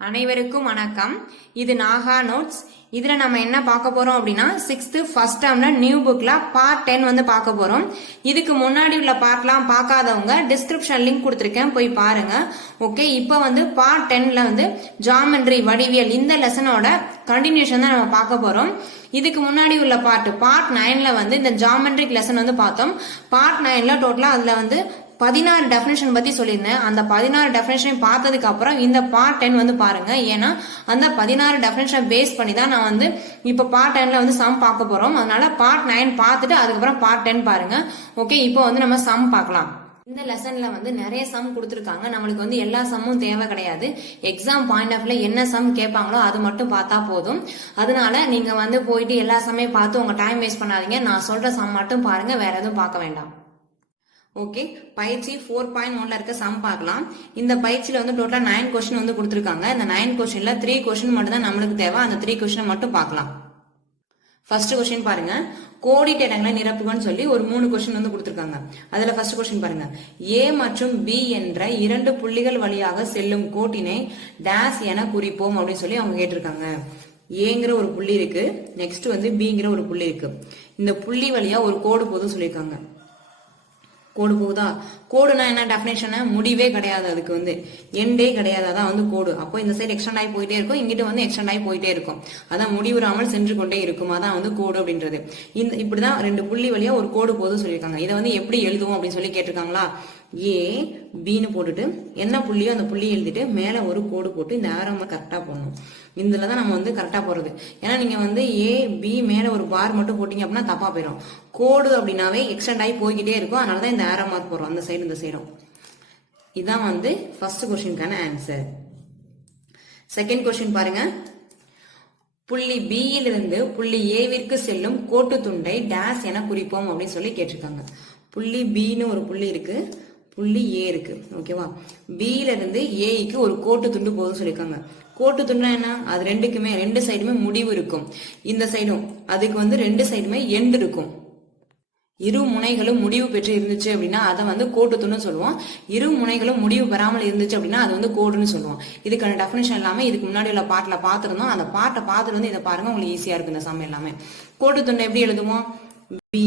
அனைவருக்கும் வணக்கம். இது நாகா நோட்ஸ். இதுல நம்ம என்ன பார்க்க போறோம் அப்படின்னா 6th ஃபர்ஸ்ட் டேர்ம்ல நியூ புக்ல பார்ட் 10 வந்து பார்க்க போறோம். இதுக்கு முன்னாடி உள்ள பார்ட்லாம் பார்க்காதவங்க டிஸ்கிரிப்ஷன் லிங்க் கொடுத்துருக்கேன், போய் பாருங்க. ஓகே, இப்போ வந்து பார்ட் 10ல வந்து ஜாமெட்ரி வடிவியல் இந்த லெசனோட கண்டினியூஷன் தான் நம்ம பார்க்க போறோம். இதுக்கு முன்னாடி உள்ள பார்ட் 9ல வந்து இந்த ஜாமெட்ரிக் லெசன் வந்து பார்த்தோம். பார்ட் 9ல டோட்டலா அதுல வந்து 16 டெஃபினேஷன் பத்தி சொல்லியிருந்தேன். அந்த 16 டெஃபினேஷன் பார்த்ததுக்கு அப்புறம் இந்த பார்ட் 10 வந்து பாருங்க. ஏன்னா அந்த 16 டெஃபினேஷன் பேஸ் பண்ணி தான் நான் வந்து இப்ப பார்ட் 10ல வந்து சம் பார்க்க போறோம். அதனால பார்ட் 9 பார்த்துட்டு அதுக்கப்புறம் பார்ட் 10 பாருங்க. ஓகே, இப்போ வந்து நம்ம சம் பார்க்கலாம். இந்த லெசன்ல வந்து நிறைய சம் கொடுத்துருக்காங்க. நம்மளுக்கு வந்து எல்லா சம்மும் தேவை கிடையாது. எக்ஸாம் பாயிண்ட் ஆஃப் என்ன சம் கேட்பாங்களோ அது மட்டும் பார்த்தா போதும். அதனால நீங்க வந்து போயிட்டு எல்லா சம்மையும் பார்த்து உங்க டைம் வேஸ்ட் பண்ணாதீங்க. நான் சொல்ற சம் மட்டும் பாருங்க, வேற எதுவும் பார்க்க வேண்டாம். ஓகே, பயிற்சி 4.1ல இருக்க சம் பார்க்கலாம். இந்த பயிற்சியில வந்து டோட்டலா 9 கொஸ்டின் வந்து கொடுத்துருக்காங்க. இந்த 9 கொஸ்டின்ல 3 கொஸ்டின் மட்டும் தான் நம்மளுக்கு தேவை. அந்த 3 கொஸ்டின் மட்டும் பார்க்கலாம். ஃபர்ஸ்ட் கொஸ்டின் பாருங்க, கோடிட்ட இடங்களை நிரப்புகன்னு சொல்லி ஒரு 3 கொஸ்டின் வந்து கொடுத்துருக்காங்க. அதுல ஃபர்ஸ்ட் கொஸ்டின் பாருங்க, ஏ மற்றும் பி என்ற 2 புள்ளிகள் வழியாக செல்லும் கோட்டினை டேஸ் என குறிப்போம் அப்படின்னு சொல்லி அவங்க கேட்டிருக்காங்க. ஏங்கிற ஒரு புள்ளி இருக்கு, நெக்ஸ்ட் வந்து பிங்கிற ஒரு புள்ளி இருக்கு. இந்த புள்ளி வழியா ஒரு கோடு போதும் சொல்லியிருக்காங்க. கோடு போகுதா? கோடுனா என்ன டெஃபினேஷன்? முடிவே கிடையாது, அதுக்கு வந்து எண்டே கிடையாது, அதான் வந்து கோடு. அப்போ இந்த சைடு எக்ஸ்டெண்ட் ஆகி போயிட்டே இருக்கும், இங்கிட்ட வந்து எக்ஸ்டெண்ட் ஆகி போயிட்டே இருக்கும். அதான் முடிவுறாமல் சென்று கொண்டே இருக்கும், அதான் வந்து கோடு அப்படின்றது. இப்படிதான் 2 புள்ளி வழியா ஒரு கோடு போதும் சொல்லியிருக்காங்க. இதை வந்து எப்படி எழுதுவோம் அப்படின்னு சொல்லி கேட்டிருக்காங்களா? ஏ பின்னு போட்டுட்டு என்ன புள்ளியோ அந்த புள்ளி எழுதிட்டு மேல ஒரு கோடு போட்டு இந்த ஆரம் கரெக்டா போடணும். இதுலதான் நம்ம வந்து கரெக்டா போறது. ஏன்னா நீங்க வந்து ஏ பி மேல ஒரு பார் மட்டும் போட்டீங்க அப்படின்னா தப்பா போயிடும். கோடு அப்படின்னாவே எக்ஸ்டெண்ட் ஆகி போய்கிட்டே இருக்கும், அதனாலதான் இந்த ஆரம் மார்க் போறோம் அந்த சைடு இந்த சைடும். இதான் வந்து ஃபர்ஸ்ட் கொஸ்டினுக்கான ஆன்சர். செகண்ட் கொஸ்டின் பாருங்க, புள்ளி பி இலிருந்து புள்ளி ஏவிற்கு செல்லும் கோட்டு துண்டை டேஸ் என குறிப்போம் அப்படின்னு சொல்லி கேட்டிருக்காங்க. புள்ளி பின்னு ஒரு புள்ளி இருக்கு, புள்ளி ஏ இருக்கு. ஓகேவா? பில இருந்து ஏக்கு ஒரு கோட்டு துண்டு போதும் சொல்லியிருக்காங்க. கோட்டு துண்டுனா என்ன? அது ரெண்டுக்குமே 2 சைடுமே முடிவு இருக்கும். இந்த சைடும் அதுக்கு வந்து 2 சைடுமே எண்ட் இருக்கும். இரு முனைகளும் முடிவு பெற்று இருந்துச்சு அப்படின்னா அதை வந்து கோட்டு துண்டு சொல்லுவோம். இரு முனைகளும் முடிவு பெறாமல் இருந்துச்சு அப்படின்னா அது வந்து கோடுன்னு சொல்லுவோம். இதுக்கான டெஃபினேஷன் எல்லாமே இதுக்கு முன்னாடி உள்ள பார்ட்ல பார்த்துருந்தோம். அந்த பார்ட்டை பார்த்துட்டு வந்து இதை பாருங்க, உங்களுக்கு ஈஸியா இருக்கு இந்த சம் எல்லாமே. கோட்டு துண்டு எப்படி எழுதுவோம்? பி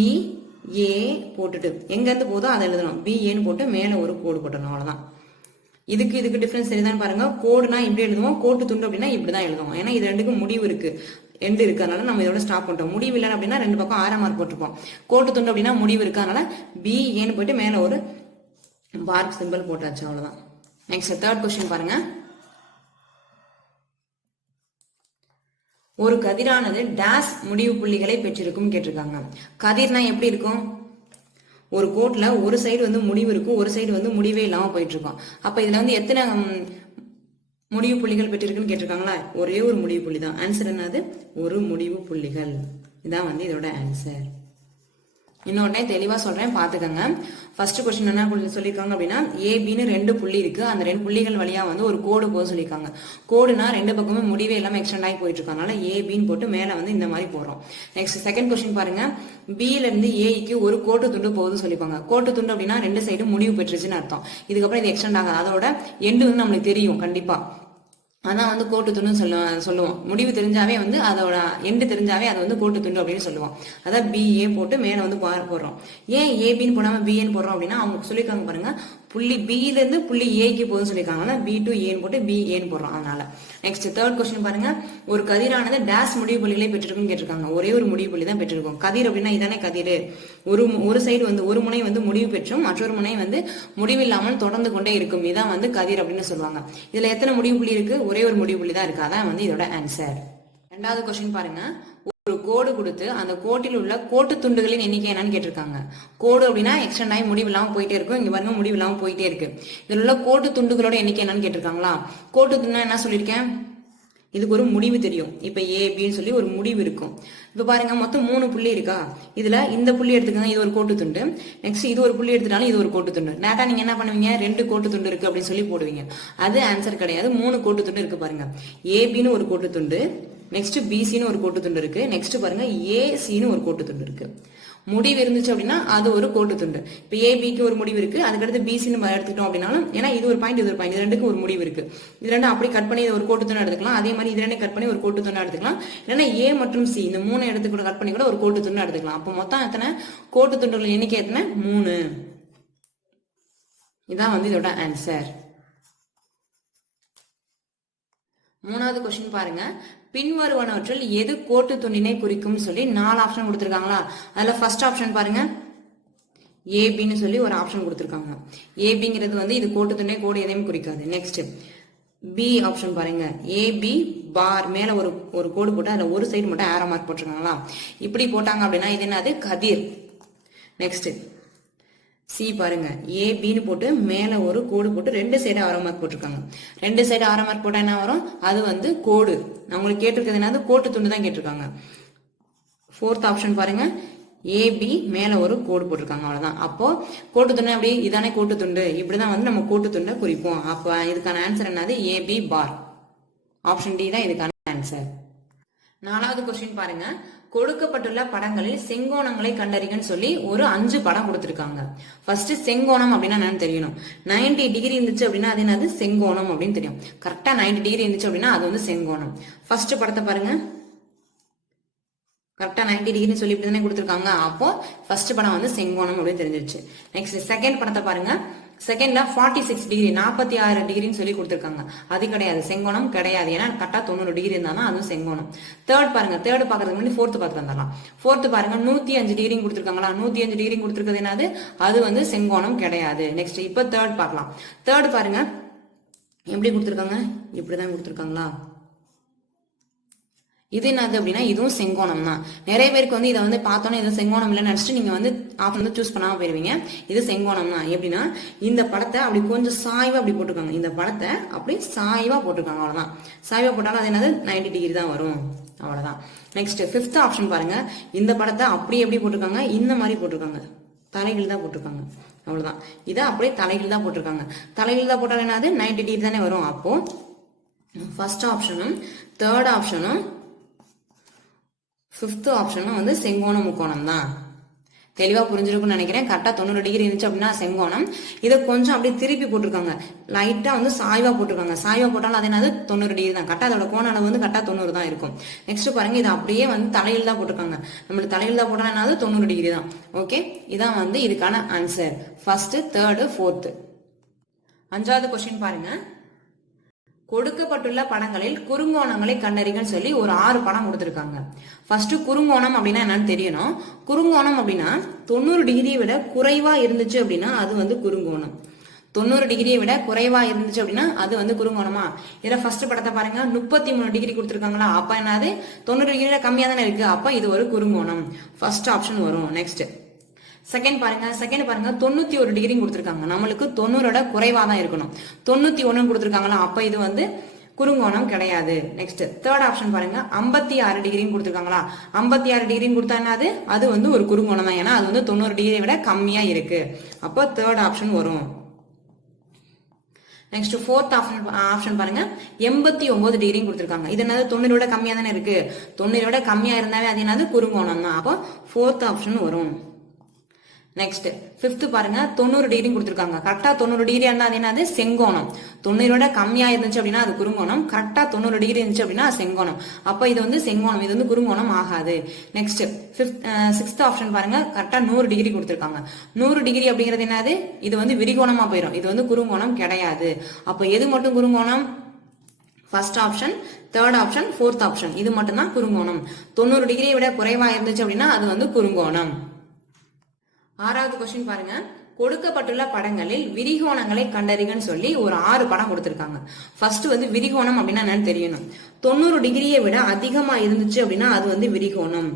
ஏ போட்டுட்டு எங்க இருந்து போதோ அதை எழுதணும். பி ஏன்னு போட்டு மேல ஒரு கோடு போட்டணும், அவ்வளவுதான். இதுக்கு டிஃபரன்ஸ் சரிதான் பாருங்க. கோடுனா இப்படி எழுதுவோம், கோட்டு துண்டு அப்படின்னா இப்படிதான் எழுதுவோம். ஏன்னா இது ரெண்டுக்கும் முடிவு இருக்கு, எண்டு இருக்கு, அதனால நம்ம இதோட ஸ்டாப் பண்ணிட்டோம். முடிவு இல்லை அப்படின்னா 2 பக்கம் 6 மார்க் போட்டுப்போம். கோட்டு துண்டு அப்படின்னா முடிவு இருக்கு, அதனால பி ஏன்னு போயிட்டு மேல ஒரு பார்க் சிம்பிள் போட்டாச்சு, அவ்வளவுதான். நெக்ஸ்ட் தேர்ட் கொஸ்டின் பாருங்க, ஒரு கதிரானது டேஸ் முடிவு புள்ளிகளை பெற்றிருக்கும் கேட்டிருக்காங்க. கதிர்னா எப்படி இருக்கும்? ஒரு கோட்ல ஒரு சைடு வந்து முடிவு இருக்கும், ஒரு சைடு வந்து முடிவே இல்லாம போயிட்டு இருக்கும். அப்ப இதுல வந்து எத்தனை முடிவு புள்ளிகள் பெற்றிருக்குன்னு கேட்டிருக்காங்களா? ஒரே ஒரு முடிவு புள்ளி தான். ஆன்சர் என்னது? ஒரு முடிவு புள்ளிகள். இதான் வந்து இதோட ஆன்சர். இன்னொன்னே தெளிவா சொல்றேன், பாத்துக்கங்க. ஃபர்ஸ்ட் கொஸ்டின் என்ன சொல்லியிருக்காங்க அப்படின்னா, ஏபின்னு 2 புள்ளி இருக்கு, அந்த 2 புள்ளிகள் வழியா வந்து ஒரு கோடு போக சொல்லியிருக்காங்க. கோடுனா 2 பக்கமே முடிவே இல்லாம எக்ஸ்டெண்ட் ஆகி போயிட்டு இருக்கு, அதனால ஏபின்னு போட்டு மேல வந்து இந்த மாதிரி போறோம். நெக்ஸ்ட் செகண்ட் கொஸ்டின் பாருங்க, பில இருந்து ஏக்கு ஒரு கோட்டு துண்டு போகுதுன்னு சொல்லிப்பாங்க. கோட்டு துண்டு அப்படின்னா 2 சைடும் முடிவு பெற்றுச்சுன்னு அர்த்தம். இதுக்கப்புறம் இது எக்ஸ்டெண்ட் ஆகாது, அதோட எண்டு வந்து நம்மளுக்கு தெரியும் கண்டிப்பா. அதான் வந்து கோட்டு துண்டு சொல்லுவோம். முடிவு தெரிஞ்சாவே வந்து அதோட எண்டு தெரிஞ்சாவே அதை வந்து கோட்டு துண்டு அப்படின்னு சொல்லுவோம். அதான் பிஏ போட்டு மேல வந்து போடுறோம். ஏன் ஏபின்னு போடாம பிஏன்னு போடுறோம் அப்படின்னா அவங்க சொல்லியிருக்காங்க பாருங்க, புள்ளி பில இருந்து புள்ளி ஏக்கு போகுதுன்னு சொல்லியிருக்காங்க, பி டு ஏன்னு போட்டு பி ஏன்னு போடுறோம். அதனால நெக்ஸ்ட் தேர்ட் கொஸ்டின் பாருங்க, ஒரு கதிரானது டேஸ் முடிவு புள்ளிகளை பெற்றிருக்கும் கேட்டிருக்காங்க. ஒரே ஒரு முடிவு புள்ளி தான் பெற்றிருக்கும். கதிர் அப்படின்னா இதானே கதிர். ஒரு சைடு வந்து ஒரு முனை வந்து முடிவு பெற்றும் மற்றொரு முனை வந்து முடிவில்லாமல் தொடர்ந்து கொண்டே இருக்கும். இதான் வந்து கதிர் அப்படின்னு சொல்லுவாங்க. இதுல எத்தனை முடிவு புள்ளி இருக்கு? ஒரே ஒரு முடிவு புள்ளி தான் இருக்கு, அதான் வந்து இதோட ஆன்சர். ரெண்டாவது கொஸ்டின் பாருங்க, ஒரு கோடு கொடுத்து அந்த கோட்டில் உள்ள கோட்டு துண்டுகளின் எண்ணிக்கை என்னன்னு கேட்டிருக்காங்க. கோடு அப்படின்னா எக்ஸ்டெண்ட் ஆகி முடிவு இல்லாம போயிட்டே இருக்கும், இங்க பாருங்க முடிவு இல்லாம போயிட்டே இருக்கு. இதுல உள்ள கோட்டு துண்டுகளோட எண்ணிக்கை என்னன்னு கேட்டிருக்காங்களா? கோட்டு துண்டுனா என்ன சொல்லியிருக்கேன்? இதுக்கு ஒரு முடிவு தெரியும். இப்ப ஏ பின்னு சொல்லி ஒரு முடிவு இருக்கும். இப்ப பாருங்க மொத்தம் 3 புள்ளி இருக்கா? இதுல இந்த புள்ளி எடுத்துக்கங்க, இது ஒரு கோட்டு துண்டு. நெக்ஸ்ட் இது ஒரு புள்ளி எடுத்துட்டாலும் இது ஒரு கோட்டு துண்டு. நேட்டா நீங்க என்ன பண்ணுவீங்க? 2 கோட்டு துண்டு இருக்கு அப்படின்னு சொல்லி போடுவீங்க. அது ஆன்சர் கிடையாது. 3 கோட்டு துண்டு இருக்கு பாருங்க. ஏபின்னு ஒரு கோட்டு துண்டு, நெக்ஸ்ட் பிசின்னு ஒரு கோட்டு துண்டு இருக்கு, நெக்ஸ்ட் பாருங்க ஏசின்னு ஒரு கோட்டு துண்டு இருக்கு. முடிவு இருந்துச்சு அப்படின்னா அது ஒரு கோட்டு துண்டு. இப்போ ஏபிக்கு ஒரு முடிவு இருக்கு, அதுக்கடுத்து பிசின்னு எடுத்துக்கிட்டோம் அப்படின்னாலும், ஏன்னா இது ஒரு பாயிண்ட் இது ஒரு பாயிண்ட், இது ரெண்டுக்கும் ஒரு முடிவு இருக்கு. இது ரெண்டும் அப்படி கட் பண்ணி ஒரு கோட்டு துண்டு எடுத்துக்கலாம். அதே மாதிரி இது ரெண்டு கட் பண்ணி ஒரு கோட்டு துண்டு எடுத்துக்கலாம். இல்லைன்னா ஏ மற்றும் சி இந்த 3 இடத்துக்கு கூட கட் பண்ணி கூட ஒரு கோட்டு துண்டு எடுத்துக்கலாம். அப்போ மொத்தம் எத்தனை கோட்டு துண்டுகள் எண்ணிக்கை எத்தனை? 3. இதான் வந்து இதோட ஆன்சர். 3வது கொஸ்டின் பாருங்க. பின்வருவனவற்றில் எது கோட்டு துண்டினை குறிக்கும் சொல்லி 4 ஆப்ஷன் கொடுத்திருக்காங்களா? அதுல ஃபர்ஸ்ட் ஆப்ஷன் பாருங்க, ஏபின்னு சொல்லி ஒரு ஆப்ஷன் கொடுத்திருக்காங்க. ஏபிங்கிறது வந்து இது கோட்டு துண்டை கோடு எதையும் குறிக்காது. நெக்ஸ்ட் பி ஆப்ஷன் பாருங்க, ஏபி பார் மேல ஒரு கோடு போட்டு அதுல ஒரு சைடு மட்டும் ஆரோ மார்க் போட்டிருக்காங்களா? இப்படி போட்டாங்க அப்படின்னா இது என்னது? கதிர். நெக்ஸ்ட் சி பாருங்க, ஏபின்னு போட்டு மேல ஒரு கோடு போட்டு 2 சைடு ஆரோ மார்க் போட்டிருக்காங்க. 2 சைடு ஆரோ மார்க் போட்டா என்ன வரும்? அது வந்து கோடு. நான் உங்களுக்கு கேட்டிருக்கிறது என்னது? கோட்டு துண்டு தான் கேட்டிருக்காங்க. 4th ஆப்ஷன் பாருங்க, ஏபி மேல ஒரு கோடு போட்டிருக்காங்க, அவ்வளவுதான். அப்போ கோட்டு துண்டு அப்படி இதானே கோட்டு துண்டு, இப்படிதான் வந்து நம்ம கோட்டு துண்டை குறிப்போம். அப்ப இதுக்கான ஆன்சர் என்னது? ஏபி பார். ஆப்ஷன் டி தான் இதுக்கான ஆன்சர். 4வது கொஸ்டின் பாருங்க. கொடுக்கப்பட்டுள்ள படங்களில் செங்கோணங்களை கண்டறிங்கன்னு சொல்லி ஒரு 5 படம் கொடுத்திருக்காங்க. ஃபர்ஸ்ட் செங்கோணம் அப்படின்னா என்னன்னு தெரியணும். 90 டிகிரி இருந்துச்சு அப்படின்னா அது என்னது? செங்கோணம் அப்படின்னு தெரியும். கரெக்டா 90 டிகிரி இருந்துச்சு அப்படின்னா அது வந்து செங்கோணம். ஃபர்ஸ்ட் படத்தை பாருங்க, கரெக்டா 90 டிகிரி சொல்லி இப்படி தானே கொடுத்திருக்காங்க. அப்போ ஃபர்ஸ்ட் படம் வந்து செங்கோணம் அப்படின்னு தெரிஞ்சிருச்சு. நெக்ஸ்ட் செகண்ட் படத்தை பாருங்க. செகண்ட்ல 46 டிகிரி 46 டிகிரின்னு சொல்லி கொடுத்திருக்காங்க. அது கிடையாது, செங்கோணம் கிடையாது. ஏன்னா கரெக்டா 90 டிகிரி இருந்தாலும் அதுவும் செங்கோணம். தேர்ட் பாருங்க, தேர்ட் பாக்குறதுக்கு முன்னாடி ஃபோர்த் பார்த்து வந்துடலாம். ஃபோர்த் பாருங்க, 105 டிகிரி கொடுத்திருக்காங்களா? 105 டிகிரி கொடுத்திருக்கிறது என்னது? அது வந்து செங்கோணம் கிடையாது. நெக்ஸ்ட் இப்ப தேர்ட் பார்க்கலாம். தேர்ட் பாருங்க எப்படி கொடுத்திருக்காங்க? இப்படிதான் கொடுத்திருக்காங்களா? இது என்னது அப்படின்னா இதுவும் செங்கோணம் தான். நிறைய பேருக்கு வந்து இதை வந்து பார்த்தோன்னே இது செங்கோணம் இல்லைன்னு நினைச்சிட்டு நீங்க வந்து ஆப்ஷன் வந்து சூஸ் பண்ணாம போயிருவீங்க. இது செங்கோணம் தான். எப்படின்னா இந்த படத்தை அப்படி கொஞ்சம் சாய்வா அப்படி போட்டிருக்காங்க. இந்த படத்தை அப்படி சாய்வா போட்டிருக்காங்க, அவ்வளவுதான். சாய்வா போட்டாலும் அது என்னது? 90 டிகிரி தான் வரும், அவ்வளவுதான். நெக்ஸ்ட் 5th ஆப்ஷன் பாருங்க. இந்த படத்தை அப்படி எப்படி போட்டிருக்காங்க? இந்த மாதிரி போட்டிருக்காங்க, தலைகள் தான் போட்டிருக்காங்க, அவ்வளவுதான். இதை அப்படியே தலைகள் தான் போட்டிருக்காங்க. தலைகள் தான் போட்டாலும் என்னது? 90 டிகிரி தானே வரும். அப்போ ஃபர்ஸ்ட் ஆப்ஷனும் தேர்ட் ஆப்ஷனும் 5th ஆப்ஷனும் வந்து செங்கோண முக்கோணம் தான். தெளிவா புரிஞ்சிருக்கும்னு நினைக்கிறேன். கரெக்டா 90 டிகிரி இருந்துச்சு அப்படின்னா செங்கோணம். இதை கொஞ்சம் அப்படியே திருப்பி போட்டிருக்காங்க, லைட்டா வந்து சாய்வா போட்டிருக்காங்க. சாய்வா போட்டாலும் அது என்னது? 90 டிகிரி தான். கரெக்டா அதோட கோண அளவு வந்து கரெக்டா 90 தான் இருக்கும். நெக்ஸ்ட் பாருங்க, இது அப்படியே வந்து தலையில் தான் போட்டிருக்காங்க. நம்மளுக்கு தலையில் தான் போட்டா என்னது? 90 டிகிரி தான். ஓகே, இதான் வந்து இதுக்கான ஆன்சர். First, third, fourth. 5வது கொஸ்டின் பாருங்க. கொடுக்கப்பட்டுள்ள படங்களில் குறுங்கோணங்களை கண்டறிங்கன்னு சொல்லி ஒரு 6 படம் கொடுத்திருக்காங்க. ஃபர்ஸ்ட் குறுங்கோணம் அப்படின்னா என்னன்னு தெரியணும். குறுங்கோணம் அப்படின்னா 90 டிகிரியை விட குறைவா இருந்துச்சு அப்படின்னா அது வந்து குறுங்கோணம். 90 டிகிரியை விட குறைவா இருந்துச்சு அப்படின்னா அது வந்து குறுங்கோணமா? இதுல ஃபர்ஸ்ட் படத்தை பாருங்க, 33 டிகிரி கொடுத்திருக்காங்களா? அப்ப என்னது? 90 டிகிரியில கம்மியா தானே இருக்கு. அப்ப இது ஒரு குறுங்கோணம். ஃபர்ஸ்ட் ஆப்ஷன் வரும். நெக்ஸ்ட் செகண்ட் பாருங்க, 91 டிகிரி கொடுத்திருக்காங்க. நம்மளுக்கு 90ஓட குறைவா தான் இருக்கணும். 91 கொடுத்திருக்காங்களா? அப்ப இது வந்து குறுங்கோணம் கிடையாது. நெக்ஸ்ட் தேர்ட் ஆப்ஷன் பாருங்க, 56 டிகிரி கொடுத்திருக்காங்களா? 56 டிகிரி கொடுத்தா என்னது? அது வந்து ஒரு குறுங்கோணம் தான். ஏன்னா அது வந்து 90 டிகிரியை விட கம்மியா இருக்கு. அப்போ தேர்ட் ஆப்ஷன் வரும். நெக்ஸ்ட் ஃபோர்த் ஆப்ஷன் பாருங்க, 89 டிகிரி கொடுத்திருக்காங்க. இது என்னது? 90 விட கம்மியா தானே இருக்கு. 90 விட கம்மியா இருந்தாவே அது என்னது? குறுங்கோணம் தான். அப்போ ஃபோர்த் ஆப்ஷன் வரும். நெக்ஸ்ட் 5th பாருங்க, 90 டிகிரி கொடுத்திருக்காங்க. கரெக்டா 90 டிகிரி இருந்தா அது என்னது? செங்கோணம். 90ஓட கம்மியா இருந்துச்சு அப்படின்னா அது குறுங்கோணம். கரெக்டா 90 டிகிரி இருந்துச்சு அப்படின்னா செங்கோணம். அப்ப இது வந்து செங்கோணம், இது வந்து குறுங்கோணம் ஆகாது. நெக்ஸ்ட் 6th ஆப்ஷன் பாருங்க, கரெக்டா 100 டிகிரி கொடுத்திருக்காங்க. 100 டிகிரி அப்படிங்கிறது என்னது? இது வந்து விரிகோணமா போயிடும். இது வந்து குறுங்கோணம் கிடையாது. அப்ப எது மட்டும் குறுங்கோணம்? First option, third option, fourth option. இது மட்டும் தான் குறுங்கோணம். 90 டிகிரியை விட குறைவா இருந்துச்சு அப்படின்னா அது வந்து குறுங்கோணம். 6வது கொஸ்டின் பாருங்க. கொடுக்கப்பட்டுள்ள படங்களில் விரிகோணங்களை கண்டறிங்கன்னு சொல்லி ஒரு 6 படம் கொடுத்திருக்காங்க. ஃபர்ஸ்ட் வந்து விரிகோணம் அப்படின்னா என்னன்னு தெரியணும். 90 டிகிரியை விட அதிகமா இருந்துச்சு அப்படின்னா அது வந்து விரிகோணம்.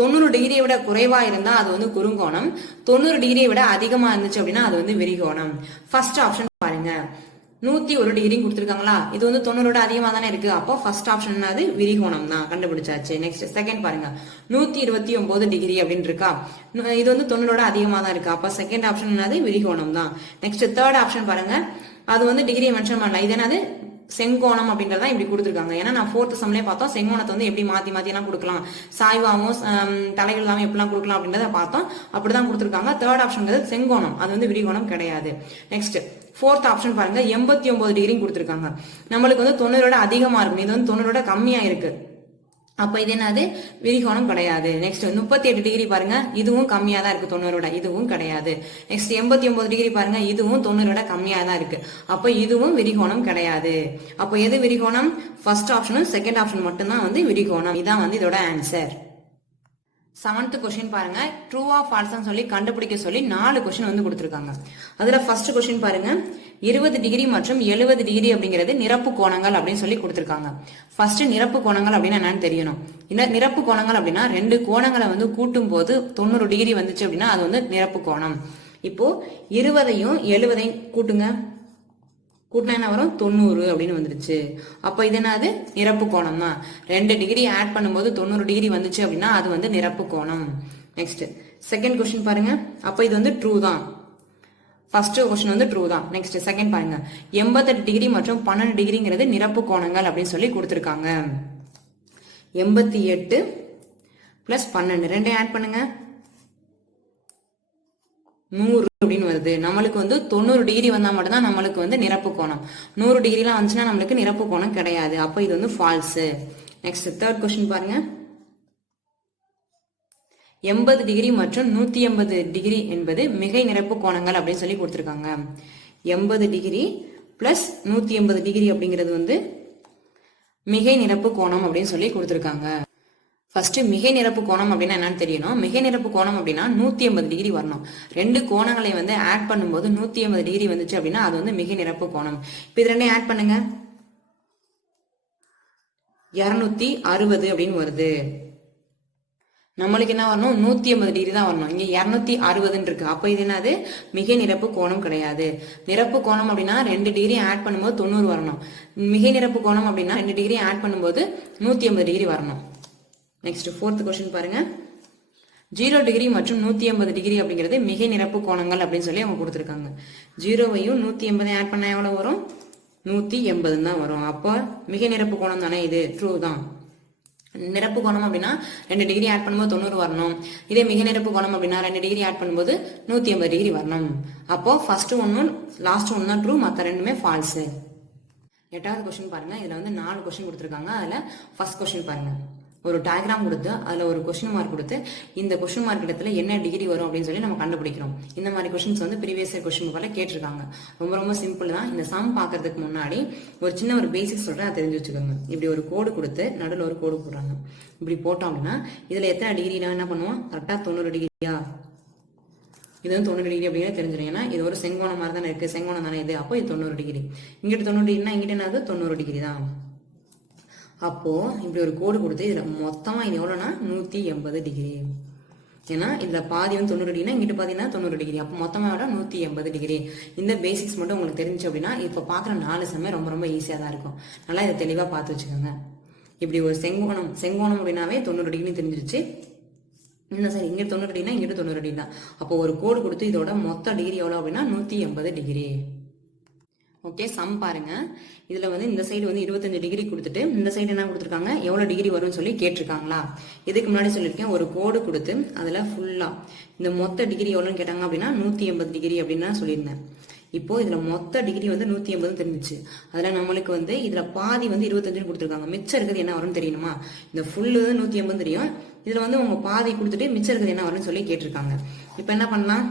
90 டிகிரியை விட குறைவா இருந்தா அது வந்து குறுங்கோணம். 90 டிகிரியை விட அதிகமா இருந்துச்சு அப்படின்னா அது வந்து விரிகோணம். ஃபர்ஸ்ட் ஆப்ஷன் பாருங்க, 101 டிகிரி கொடுத்திருக்காங்களா? இது வந்து 90ஓட அதிகமா தானே இருக்கு. அப்போ ஃபர்ஸ்ட் ஆப்ஷன் என்னது? விரிகோணம் தான். கண்டுபிடிச்சாச்சு. நெக்ஸ்ட் செகண்ட் பாருங்க, 129 டிகிரி அப்படின்னு இருக்கா? இது வந்து 90ஓட அதிகமா தான் இருக்கு. அப்ப செகண்ட் ஆப்ஷன் என்னது? விரிகோணம் தான். நெக்ஸ்ட் தேர்ட் ஆப்ஷன் பாருங்க, அது வந்து டிகிரி மென்ஷன் பண்ணல. இது என்னது? செங்கோணம் அப்படின்றத இப்படி கொடுத்துருக்காங்க. ஏன்னா நான் 4th சம்லயே பார்த்தோம் செங்கோணத்தை வந்து எப்படி மாத்தி மாத்தி எல்லாம் கொடுக்கலாம், சாய்வாவும் தலைகள் இல்லாம எப்படிலாம் கொடுக்கலாம் அப்படின்றத பார்த்தோம். அப்படிதான் கொடுத்துருக்காங்க. 3rd ஆப்ஷன் செங்கோணம், அது வந்து விரிகோணம் கிடையாது. நெக்ஸ்ட் 4th ஆப்ஷன் பாருங்க, 89 டிகிரி கொடுத்துருக்காங்க. நம்மளுக்கு வந்து 90 அதிகமா இருக்கும், இது வந்து 90 கம்மியா இருக்கு. அப்ப இது என்னது, விரிகோணம் கிடையாது. நெக்ஸ்ட் 38 டிகிரி பாருங்க, இதுவும் கம்மியா தான் இருக்கு 90, இதுவும் கிடையாது. நெக்ஸ்ட் 89 டிகிரி பாருங்க, இதுவும் 90 கம்மியா தான் இருக்கு. அப்ப இதுவும் விரிகோணம் கிடையாது. அப்ப எது விரிகோணம், ஃபர்ஸ்ட் ஆப்ஷனும் செகண்ட் ஆப்ஷன் மட்டும்தான் வந்து விரிகோணம். இதான் வந்து இதோட ஆன்சர். 7th கொஸ்டின் பாருங்க, ட்ரூ ஆ ஃபால்ஸ் சொல்லி கண்டுபிடிக்க சொல்லி 4 கொஸ்டின் வந்து கொடுத்துருக்காங்க. அதுல ஃபர்ஸ்ட் கொஸ்டின் பாருங்க, 20 டிகிரி மற்றும் 70 டிகிரி அப்படிங்கிறது நிரப்பு கோணங்கள் அப்படின்னு சொல்லி கொடுத்துருக்காங்க. ஃபர்ஸ்ட் நிரப்பு கோணங்கள் அப்படின்னா என்னன்னு தெரியணும். நிரப்பு கோணங்கள் அப்படின்னா 2 கோணங்களை வந்து கூட்டும் போது 90 டிகிரி வந்துச்சு அப்படின்னா அது வந்து நிரப்பு கோணம். இப்போ 20ஐயும் 70ஐயும் கூட்டுங்க, கூட்டினா என்ன வரும், 90 அப்படின்னு வந்துருச்சு. அப்ப இது என்னது, நிரப்பு கோணம் தான். 2 டிகிரி ஆட் பண்ணும்போது 90 டிகிரி வந்துச்சு அப்படின்னா அது வந்து நிரப்பு கோணம். நெக்ஸ்ட் செகண்ட் கொஸ்டின் பாருங்க, அப்ப இது வந்து ட்ரூ தான். ஃபர்ஸ்ட் கொஸ்டின் வந்து ட்ரூ தான். நெக்ஸ்ட் செகண்ட் பாருங்க, 88 டிகிரி மற்றும் 12 டிகிரிங்கிறது நிரப்பு கோணங்கள் அப்படின்னு சொல்லி கொடுத்துருக்காங்க. 88 பிளஸ் 12 ரெண்டையும் ஆட் பண்ணுங்க, 100 அப்படின்னு வருது. நம்மளுக்கு வந்து 90 டிகிரி வந்தா மட்டும்தான் நம்மளுக்கு வந்து நிரப்பு கோணம். 100 டிகிரிலாம் வந்துச்சுன்னா நம்மளுக்கு நிரப்பு கோணம் கிடையாது. அப்ப இது வந்து ஃபால்ஸ். நெக்ஸ்ட் தேர்ட் கொஸ்டின் பாருங்க, 80 டிகிரி மற்றும் 180 டிகிரி என்பது மிகை நிரப்பு கோணங்கள் அப்படின்னு சொல்லி கொடுத்துருக்காங்க. 80 டிகிரி பிளஸ் 180 டிகிரி அப்படிங்கிறது வந்து மிகை நிரப்பு கோணம் அப்படின்னு சொல்லி கொடுத்துருக்காங்க. ஃபர்ஸ்ட் மிகை நிரப்பு கோணம் அப்படின்னா என்னன்னு தெரியணும். மிகை நிரப்பு கோணம் அப்படின்னா 180 டிகிரி வரணும். 2 கோணங்களை வந்து ஆட் பண்ணும்போது 180 டிகிரி வந்துச்சு அப்படின்னா அது வந்து மிகை நிரப்பு கோணம். இப்ப இது ரெண்டையும் ஆட் பண்ணுங்க, 260 அப்படின்னு வருது. நம்மளுக்கு என்ன வரணும், 180 டிகிரி தான் வரணும். இங்க 260 இருக்கு. அப்ப இது என்னது, மிகை நிரப்பு கோணம் கிடையாது. நிரப்பு கோணம் அப்படின்னா 2 டிகிரி ஆட் பண்ணும்போது 90 வரணும். மிகை நிரப்பு கோணம் அப்படின்னா 2 டிகிரி ஆட் பண்ணும்போது 180 டிகிரி வரணும். நெக்ஸ்ட் 4th கொஸ்டின் பாருங்க, 0 டிகிரி மற்றும் 180 டிகிரி அப்படிங்கிறது மிகை நிரப்பு கோணங்கள் அப்படின்னு சொல்லி அவங்க கொடுத்துருக்காங்க. 0வையும் 180 ஆட் பண்ணா எவ்வளவு வரும், 180 தான் வரும். அப்போ மிகை நிரப்பு கோணம் தானே, இது ட்ரூ தான். நிரப்பு கோணம் அப்படின்னா 2 டிகிரி ஆட் பண்ணும்போது 90 வரணும். இதே மிகை நிரப்பு கோணம் அப்படின்னா 2 டிகிரி ஆட் பண்ணும்போது 180 டிகிரி வரணும். அப்போ ஃபர்ஸ்ட் ஒன்னும் லாஸ்ட் ஒன்னு தான் ட்ரூ, மற்ற ரெண்டுமே ஃபால்ஸ். 8வது கொஸ்டின் பாருங்க, இதுல வந்து 4 கொஸ்டின் கொடுத்துருக்காங்க. அதுல ஃபர்ஸ்ட் கொஸ்டின் பாருங்க, ஒரு டயக்ராம் கொடுத்து அதுல ஒரு கொஸ்டின் மார்க் கொடுத்து இந்த கொஸ்டின் மார்க் இடத்துல என்ன டிகிரி வரும் அப்படின்னு சொல்லி நம்ம கண்டுபிடிக்கிறோம். இந்த மாதிரி கொஸ்டின்ஸ் வந்து ப்ரீவியஸ் இயர் கொஸ்டின் பேப்பர்ல கேட்டிருக்காங்க. ரொம்ப ரொம்ப சிம்பிள் தான். இந்த சம் பாக்குறதுக்கு முன்னாடி ஒரு சின்ன ஒரு பேசிக் சொல்றேன், அதை தெரிஞ்சு வச்சுக்கோங்க. இப்படி ஒரு கோடு கொடுத்து நடுவில் ஒரு கோடு போடுறாங்க. இப்படி போட்டோம் அப்படின்னா இதுல எத்தனை டிகிரி என்ன பண்ணுவோம், கரெக்டா 90 டிகிரியா, இது வந்து 90 டிகிரி அப்படிங்கிறது தெரிஞ்சிடும். ஏன்னா இது ஒரு செங்கோணம் மாதிரி தானே இருக்கு, செங்கோணம் தானே இது. அப்போ இது 90 டிகிரி. இங்கிட்ட 90 டிகிரினா இங்கிட்ட என்னது 90 டிகிரி தான். அப்போ இப்படி ஒரு கோடு கொடுத்து இதுல மொத்தமா இது எவ்வளவுனா 180 டிகிரி. ஏன்னா இதுல பாதி வந்து 90 டிகிரினா இங்கிட்ட பாத்தீங்கன்னா 90 டிகிரி. அப்போ மொத்தமா 180 டிகிரி. இந்த பேசிக்ஸ் மட்டும் உங்களுக்கு தெரிஞ்சு அப்படின்னா இப்ப பாக்குற 4 சமே ரொம்ப ரொம்ப ஈஸியா தான் இருக்கும். நல்லா இதை தெளிவா பார்த்து வச்சுக்கோங்க. இப்படி ஒரு செங்கோணம் அப்படின்னாவே 90 டிகிரி தெரிஞ்சிருச்சு. இந்த சரி இங்க 90 டிகிரினா இங்கிட்ட 90 டிகிரி தான். அப்போ ஒரு கோடு கொடுத்து இதோட மொத்த டிகிரி எவ்வளவு அப்படின்னா 180 டிகிரி. ஓகே, சம் பாருங்க. இதுல வந்து இந்த சைடு வந்து 25 டிகிரி கொடுத்துட்டு இந்த சைடு என்ன கொடுத்துருக்காங்க, எவ்வளவு டிகிரி வரும்னு சொல்லி கேட்டிருக்காங்களா. இதுக்கு முன்னாடி சொல்லியிருக்கேன், ஒரு கோடு கொடுத்து அதுல ஃபுல்லா இந்த மொத்த டிகிரி எவ்வளவுன்னு கேட்டாங்க அப்படின்னா 180 டிகிரி அப்படின்னு தான் சொல்லியிருந்தேன். இப்போ இதுல மொத்த டிகிரி வந்து 180 தெரிஞ்சிச்சு. அதுல நம்மளுக்கு வந்து இதுல பாதி வந்து 25 கொடுத்துருக்காங்க. மிச்சம் இருக்கிறது என்ன வரும்னு தெரியணுமா. இந்த ஃபுல்லு 180 தெரியும். இதுல வந்து உங்க பாதி கொடுத்துட்டு மிச்சம் இருக்கிறது என்ன வரும்னு சொல்லி கேட்டிருக்காங்க. இப்ப என்ன பண்ணலாம்,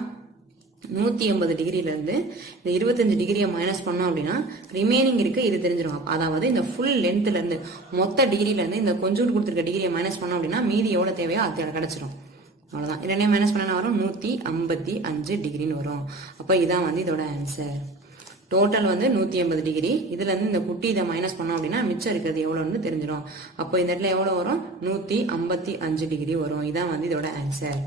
180 டிகிரில இருந்து இந்த 25 டிகிரியை மைனஸ் பண்ணோம் அப்படின்னா ரிமைனிங் இருக்கு, இது தெரிஞ்சிடும். அதாவது இந்த ஃபுல் லென்த்ல இருந்து மொத்த டிகிரில இருந்து இந்த கொஞ்சம் கொடுத்துருக்க டிகிரியை மைனஸ் பண்ணோம் அப்படின்னா மீதி எவ்வளவு தேவையோ அது கிடைச்சிடும். அவ்வளவுதான். இதனே மைனஸ் பண்ணா வரும் 155 டிகிரின்னு வரும். அப்ப இதான் வந்து இதோட ஆன்சர். டோட்டல் வந்து 180 டிகிரி. இதுல இருந்து இந்த குட்டி இதை மைனஸ் பண்ணோம் அப்படின்னா மிச்சம் இருக்கிறது எவ்வளவுன்னு தெரிஞ்சிடும். அப்போ இந்த இடத்துல எவ்வளவு வரும், 155 டிகிரி வரும். இதான் வந்து இதோட ஆன்சர்.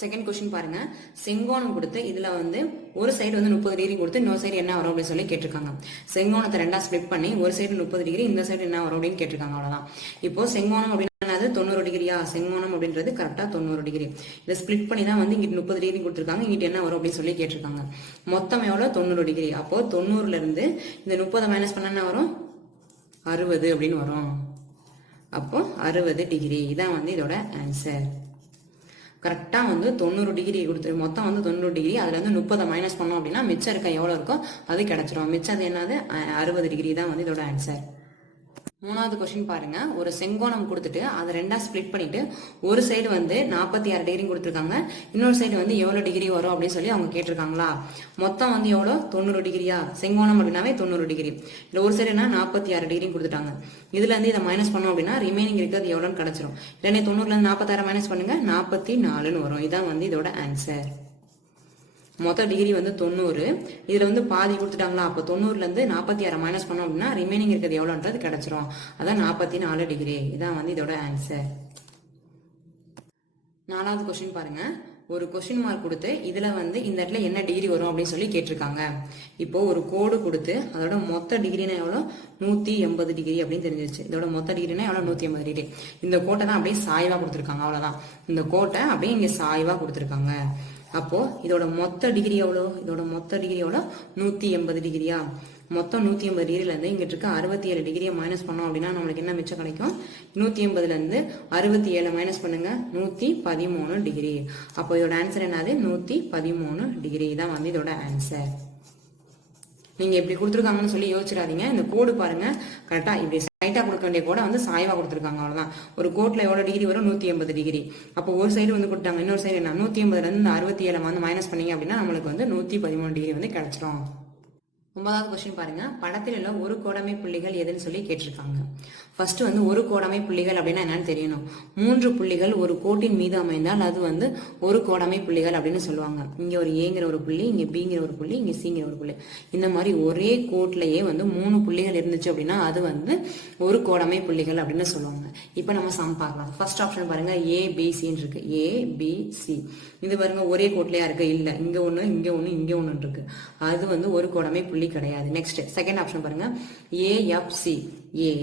செகண்ட் கொஸ்டின் பாருங்க, செங்கோணம் கொடுத்து இதுல வந்து ஒரு சைடு வந்து 30 டிகிரி கொடுத்து இன்னொரு சைடு என்ன வரும் அப்படின்னு சொல்லி கேட்டிருக்காங்க. செங்கோணத்தை ரெண்டா ஸ்பிளிட் பண்ணி ஒரு சைடு 30 டிகிரி இந்த சைடு என்ன வரும் அப்படின்னு கேட்டிருக்காங்க. அவ்வளவுதான். இப்போ செங்கோணம் அப்படின்னா 90 டிகிரியா? செங்கோணம் அப்படின்றது கரெக்டா 90 டிகிரி. இதை ஸ்பிளிட் பண்ணி தான் வந்து இங்கிட்டு 30 டிகிரி கொடுத்துருக்காங்க, இங்கிட்டு என்ன வரும் அப்படின்னு சொல்லி கேட்டிருக்காங்க. மொத்தம் எவ்வளவு? 90 டிகிரி. அப்போ 90ல இருந்து இந்த 30 மைனஸ் பண்ண என்ன வரும்? 60 அப்படின்னு வரும். அப்போ 60 டிகிரி. இதான் வந்து இதோட ஆன்சர். கரெக்டா வந்து 90 டிகிரி கொடுத்து மொத்தம் வந்து 90 டிகிரி, அதுல இருந்து 30 மைனஸ் பண்ணோம் அப்படின்னா மிச்சம் இருக்க எவ்வளவு இருக்கோ அது கிடைச்சிரும். மிச்சம் அது என்னது? 60 டிகிரி தான் வந்து இதோட ஆன்சர். மூணாவது கொஸ்டின் பாருங்க, ஒரு செங்கோணம் கொடுத்துட்டு அதை ரெண்டா ஸ்பிளிட் பண்ணிட்டு ஒரு சைடு வந்து 46 டிகிரி கொடுத்துருக்காங்க, இன்னொரு சைடு வந்து எவ்வளவு டிகிரி வரும் அப்படின்னு சொல்லி அவங்க கேட்டிருக்காங்களா. மொத்தம் வந்து எவ்வளோ? 90 டிகிரியா? செங்கோணம் அப்படின்னாவே 90 டிகிரி. இல்ல ஒரு சைடு என்ன 46 டிகிரி கொடுத்துட்டாங்க. இதுல இருந்து இதை மைனஸ் பண்ணோம் அப்படின்னா ரிமைனிங் இருக்கிறது எவ்வளோன்னு கிடைச்சிரும். இல்லைன்னா 90ல இருந்து 46 மைனஸ் பண்ணுங்க, 44ன்னு வரும். இதான் வந்து இதோட ஆன்சர். மொத்த டிகிரி வந்து 90, இதுல வந்து பாதி கொடுத்துட்டாங்களா. அப்போ 90ல இருந்து 46 மைனஸ் பண்ணோம் அப்படின்னா ரிமைனிங் இருக்கிறது எவ்வளோன்றது கிடைச்சிரும். அதான் 44 டிகிரி. இதான் வந்து இதோட ஆன்சர். நாலாவது கொஸ்டின் பாருங்க, ஒரு கொஸ்டின் மார்க் கொடுத்து இதுல வந்து இந்த இடத்துல என்ன டிகிரி வரும் அப்படின்னு சொல்லி கேட்டிருக்காங்க. இப்போ ஒரு கோடு கொடுத்து அதோட மொத்த டிகிரினா எவ்வளோ? 180 டிகிரி அப்படின்னு தெரிஞ்சிருச்சு. இதோட மொத்த டிகிரினா எவ்வளோ? 180 டிகிரி. இந்த கோட்டை தான் அப்படியே சாய்வா கொடுத்துருக்காங்க. அவ்வளவுதான். இந்த கோட்டை அப்படியே இங்க சாய்வா கொடுத்துருக்காங்க. அப்போ இதோட மொத்த டிகிரி எவ்வளோ? இதோட மொத்த டிகிரி எவ்வளோ? 180 டிகிரியா? மொத்தம் 180 டிகிரில இருந்து இங்கிட்டு இருக்க 67 டிகிரியை மைனஸ் பண்ணோம் அப்படின்னா நம்மளுக்கு என்ன மிச்சம் கிடைக்கும்? 180ல இருந்து 67 மைனஸ் பண்ணுங்க, 113 டிகிரி. அப்போ இதோட ஆன்சர் என்னது? 113 டிகிரி தான் வந்து இதோட ஆன்சர். நீங்க எப்படி கொடுத்துருக்காங்கன்னு சொல்லி யோசிச்சிடாதீங்க. இந்த கோடு பாருங்க, கரெக்டா இப்படி ஸ்ட்ரைட்டா கொடுக்க வேண்டிய கோடை வந்து சாய்வா கொடுத்துருக்காங்க. அவ்வளவுதான். ஒரு கோட்ல எவ்வளவு டிகிரி வரும்? 180 டிகிரி. அப்போ ஒரு சைடு வந்து கொடுத்தாங்க, இன்னொரு சைடு என்ன? 180ல இருந்து 67 வந்து மைனஸ் பண்ணீங்க அப்படின்னா நம்மளுக்கு வந்து 113 டிகிரி வந்து கிடைச்சிரும். 9வது கொஸ்டின் பாருங்க, படத்தில் உள்ள ஒரு கோடமை புள்ளிகள் எதுன்னு சொல்லி கேட்டிருக்காங்க. ஃபர்ஸ்ட் வந்து ஒரு கோடமை புள்ளிகள் அப்படின்னா என்னன்னு தெரியணும். 3 புள்ளிகள் ஒரு கோட்டின் மீது அமைந்தால் அது வந்து ஒரு கோடமை புள்ளிகள் அப்படின்னு சொல்லுவாங்க. இங்க ஒரு ஏங்கிற ஒரு புள்ளி, இங்க பிங்கிற ஒரு புள்ளி, இங்க சிங்கிற ஒரு புள்ளி. இந்த மாதிரி ஒரே கோட்லயே வந்து 3 புள்ளிகள் இருந்துச்சு அப்படின்னா அது வந்து ஒரு கோடமை புள்ளிகள் அப்படின்னு சொல்லுவாங்க. இப்ப நம்ம சம் பார்க்கலாம். ஃபர்ஸ்ட் ஆப்ஷன் பாருங்க, ஏபிசின்னு இருக்கு. ஏபிசி இது பாருங்க ஒரே கோட்லயா இருக்கு. இல்ல, இங்க ஒண்ணு, இங்க ஒண்ணு, இங்க ஒண்ணு இருக்கு. அது வந்து ஒரு கோடமை புள்ளி கிடையாது. நெக்ஸ்ட் செகண்ட் ஆப்ஷன் பாருங்க, ஏஎஃப்சி. ஏ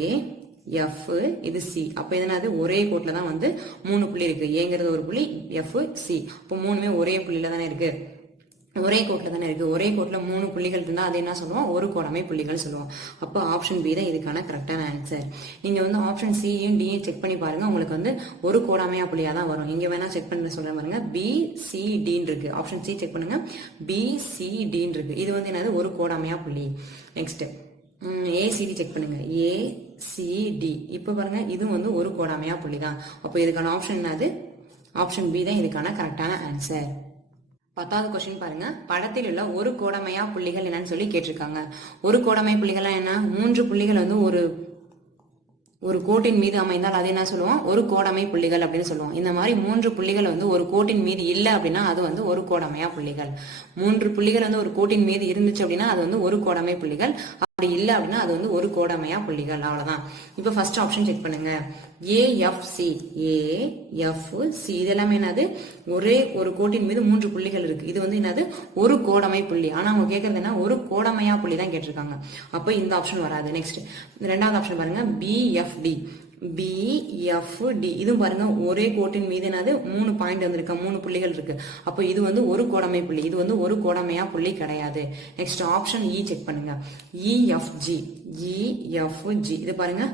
எஃப் இது சி. அப்ப என்னது? ஒரே கோட்ல தான் வந்து 3 புள்ளி இருக்கு. ஏங்கிறது ஒரு புள்ளி, எஃப் சி. இப்போ மூணுமே ஒரே புள்ளியில தானே இருக்கு, ஒரே கோட்ல தானே இருக்கு. ஒரே கோட்ல 3 புள்ளிகள் இருந்தா அது என்ன சொல்லுவோம்? ஒரு கோடமை புள்ளிகள் சொல்லுவோம். அப்போ ஆப்ஷன் பி தான் இதுக்கான கரெக்டான ஆன்சர். நீங்க வந்து ஆப்ஷன் சியும் டியும் செக் பண்ணி பாருங்க, உங்களுக்கு வந்து ஒரு கோடாமையா புள்ளியா தான் வரும். இங்க வேணா செக் பண்ண சொல்ல பாருங்க, பி சி டின்னு இருக்கு. ஆப்ஷன் சி செக் பண்ணுங்க, பி சி டின்னு இருக்கு. இது வந்து என்னது? ஒரு கோடாமையா புள்ளி. நெக்ஸ்ட் ஏசிடி செக் பண்ணுங்க, ஏசிடி. இப்ப பாருங்க இது வந்து ஒரு கோடாமையா புள்ளி தான். அப்போ இதுக்கான ஆப்ஷன் என்னது? ஆப்ஷன் பி தான் இதுக்கான கரெக்டான ஆன்சர். 10வது கொஸ்டின் பாருங்க, படத்தில் உள்ள ஒரு கோடமையா புள்ளிகள் என்னன்னு சொல்லி கேட்டிருக்காங்க. ஒரு கோடமை புள்ளிகள்லாம் என்ன? 3 புள்ளிகள் வந்து ஒரு கோட்டின் மீது அமைந்தால் அது என்ன சொல்லுவோம்? ஒரு கோடமை புள்ளிகள் அப்படின்னு சொல்லுவோம். இந்த மாதிரி 3 புள்ளிகள் வந்து ஒரு கோட்டின் மீது இல்லை அப்படின்னா அது வந்து ஒரு கோடமையா புள்ளிகள். 3 புள்ளிகள் வந்து ஒரு கோட்டின் மீது இருந்துச்சு அப்படின்னா அது வந்து ஒரு கோடமை புள்ளிகள். அப்படி இல்லை அப்படின்னா அது வந்து ஒரு கோடமையா புள்ளிகள். அவ்வளவுதான். இப்ப ஃபர்ஸ்ட் ஆப்ஷன் செக் பண்ணுங்க, ஏஎஃப்சி. ஏஎஃப்சி இது எல்லாமே என்னது? ஒரே ஒரு கோட்டின் மீது 3 புள்ளிகள் இருக்கு. இது வந்து என்னது? ஒரு கோடமை புள்ளி. ஆனா அவங்க கேட்கறது என்ன? ஒரு கோடமையா புள்ளி தான் கேட்டிருக்காங்க. அப்ப இந்த ஆப்ஷன் வராது. நெக்ஸ்ட் ரெண்டாவது ஆப்ஷன் பாருங்க, பிஎஃப்டி. பிஎஃப்டி இது பாருங்க ஒரே கோட்டின் மீது என்னது? 3 பாயிண்ட் வந்திருக்க, 3 புள்ளிகள் இருக்கு. அப்போ இது வந்து ஒரு கோடமை புள்ளி. இது வந்து ஒரு கோடமையா புள்ளி கிடையாது. நெக்ஸ்ட் ஆப்ஷன் இ செக் பண்ணுங்க, இஎஃப்ஜி. இஎஃப்ஜி இது பாருங்க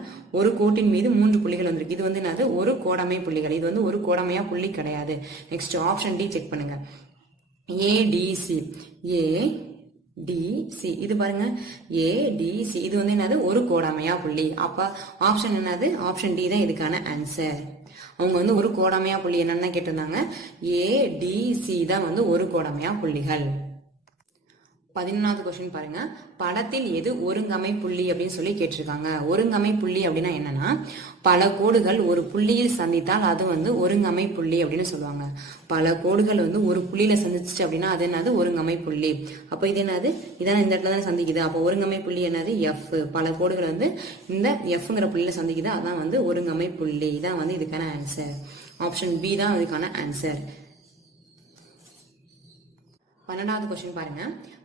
ஒரு கோட்டின் மீது 3 புள்ளிகள் வந்திருக்கு. இது வந்து என்னது? ஒரு கோடமை புள்ளிகள். இது வந்து ஒரு கோடமையா புள்ளி கிடையாது. நெக்ஸ்ட் ஆப்ஷன் டி செக் பண்ணுங்க, ஏடிசி. ஏடிசி இது பாருங்க ஏடிசி இது வந்து என்னது? ஒரு கோடாமையா புள்ளி. அப்ப ஆப்ஷன் என்னது? ஆப்ஷன் டி தான் இதுக்கான ஆன்சர். அவங்க வந்து ஒரு கோடாமையா புள்ளி என்னன்னு கேட்டிருந்தாங்க. ஏடிசி தான் வந்து ஒரு கோடாமையா புள்ளிகள். 11வது கொஸ்டின் பாருங்க, படத்தில் எது ஒருங்கமை புள்ளி அப்படின்னு சொல்லி கேட்டிருக்காங்க. ஒருங்கமை புள்ளி அப்படின்னா என்னன்னா, பல கோடுகள் ஒரு புள்ளியில் சந்தித்தால் அது வந்து ஒருங்கமை புள்ளி அப்படின்னு சொல்லுவாங்க. பல கோடுகள் வந்து ஒரு புள்ளியில சந்திச்சு அப்படின்னா அது என்னது? ஒருங்கமை புள்ளி. அப்ப இது என்னது? இதான இந்த இடத்துல தானே சந்திக்குது. அப்போ ஒருங்கமை புள்ளி என்னது? எஃப். பல கோடுகள் வந்து இந்த எஃப்ங்கிற புள்ளியில சந்திக்குது, அதான் வந்து ஒருங்கமை புள்ளி. இதான் வந்து இதுக்கான ஆன்சர். ஆப்ஷன் பி தான் இதுக்கான ஆன்சர். 12வது கொஸ்டின் பாருங்க,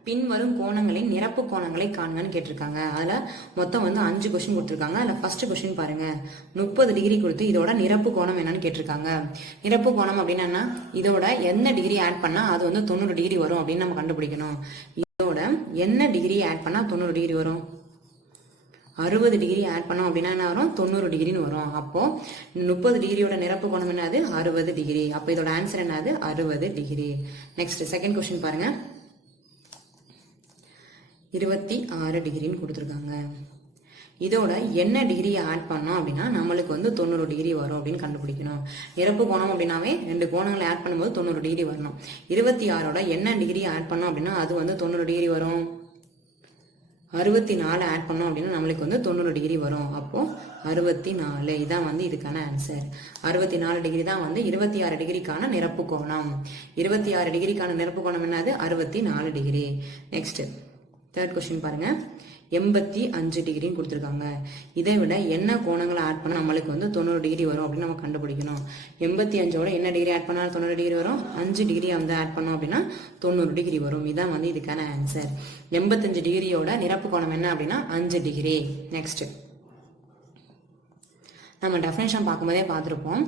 பின்வரும் கோணங்களின் நிரப்பு கோணங்களை காண்கன்னு கேட்டிருக்காங்க. அதுல மொத்தம் வந்து 5 கொஸ்டின் கொடுத்திருக்காங்க. அதுல ஃபர்ஸ்ட் கொஸ்டின் பாருங்க, 30 டிகிரி கொடுத்து இதோட நிரப்பு கோணம் என்னன்னு கேட்டிருக்காங்க. நிரப்பு கோணம் அப்படின்னா இதோட என்ன டிகிரி ஆட் பண்ணா அது வந்து 90 டிகிரி வரும் அப்படின்னு நம்ம கண்டுபிடிக்கணும். இதோட என்ன டிகிரி ஆட் பண்ணா 90 டிகிரி வரும்? 60 டிகிரி ஆட் பண்ணோம் அப்படின்னா என்ன வரும்? 90 டிகிரின்னு வரும். அப்போ 30 டிகிரியோட நிரப்பு கோணம் என்னது? 60 டிகிரி. அப்போ இதோட ஆன்சர் என்னது? 60 டிகிரி. நெக்ஸ்ட் செகண்ட் கொஸ்டின் பாருங்க, 26 டிகிரின்னு கொடுத்துருக்காங்க. இதோட என்ன டிகிரி ஆட் பண்ணோம் அப்படின்னா நம்மளுக்கு வந்து 90 டிகிரி வரும் அப்படின்னு கண்டுபிடிக்கணும். நிரப்பு கோணம் அப்படின்னாவே 2 கோணங்களை ஆட் பண்ணும்போது 90 டிகிரி வரணும். 26ஓட என்ன டிகிரி ஆட் பண்ணோம் அப்படின்னா அது வந்து 90 டிகிரி வரும். 64 ஆட் பண்ணோம் அப்படின்னா நம்மளுக்கு வந்து 90 டிகிரி வரும். அப்போ 64 இதான் வந்து இதுக்கான ஆன்சர். 64 டிகிரி தான் வந்து 26 டிகிரிக்கான நிரப்பு கோணம். 26 டிகிரிக்கான நிரப்பு கோணம் என்னது? 64 டிகிரி. நெக்ஸ்ட் தேர்ட் கொஸ்டின் பாருங்க, 85 டிகிரின்னு கொடுத்துருக்காங்க. இதை விட என்ன கோணங்களை ஆட் பண்ணா நம்மளுக்கு வந்து 90 டிகிரி வரும் அப்படின்னு நம்ம கண்டுபிடிக்கணும். 85ஓட என்ன டிகிரி ஆட் பண்ணா 90 டிகிரி வரும்? 5 டிகிரி வந்து ஆட் பண்ணோம் அப்படின்னா 90 டிகிரி வரும். இதான் வந்து இதுக்கான ஆன்சர். 85 டிகிரியோட நிரப்பு கோணம் என்ன அப்படின்னா 5 டிகிரி. நெக்ஸ்ட் நம்ம டெஃபினேஷன் பார்க்கும்போதே பார்த்துருப்போம்,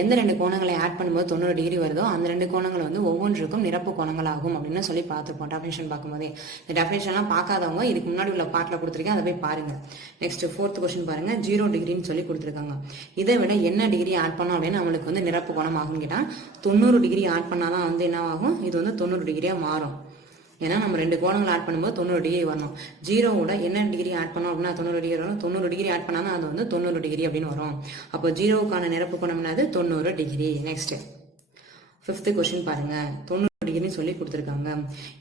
எந்த 2 கோணங்களை ஆட் பண்ணும்போது 90 டிகிரி வருதோ அந்த 2 கோணங்கள் வந்து ஒவ்வொன்றுக்கும் நிரப்பு கோணங்கள் ஆகும் அப்படின்னு சொல்லி பார்த்துருப்போம் டெஃபினேஷன் பார்க்கும்போதே. இந்த டெஃபினேஷன்லாம் பார்க்காதவங்க இதுக்கு முன்னாடி உள்ள பார்ட்டில் கொடுத்துருக்கேன், அதை போய் பாருங்க. நெக்ஸ்ட் ஃபோர்த் கொஸ்டின் பாருங்க, 0 டிகிரின்னு சொல்லி கொடுத்துருக்காங்க. இதை விட என்ன டிகிரி ஆட் பண்ணோம் அப்படின்னு நம்மளுக்கு வந்து நிரப்பு கோணம் ஆகும்னு கேட்டால் 90 டிகிரி ஆட் பண்ணாதான் வந்து என்ன ஆகும்? இது வந்து 90 டிகிரியாக மாறும். ஏன்னா நம்ம 2 கோணங்கள் ஆட் பண்ணும்போது 90 டிகிரி வரணும். 0ஓட என்ன டிகிரி ஆட் பண்ணோம் அப்படின்னா 90 டிகிரி வரும். 90 டிகிரி ஆட் பண்ணாதான் அது வந்து 90 டிகிரி அப்படின்னு வரும். அப்போ 0க்கான நிரப்பு கோணம் என்னது? 90 டிகிரி. நெக்ஸ்ட் 5th கொஸ்டின் பாருங்க, 90 டிகிரின்னு சொல்லி கொடுத்துருக்காங்க.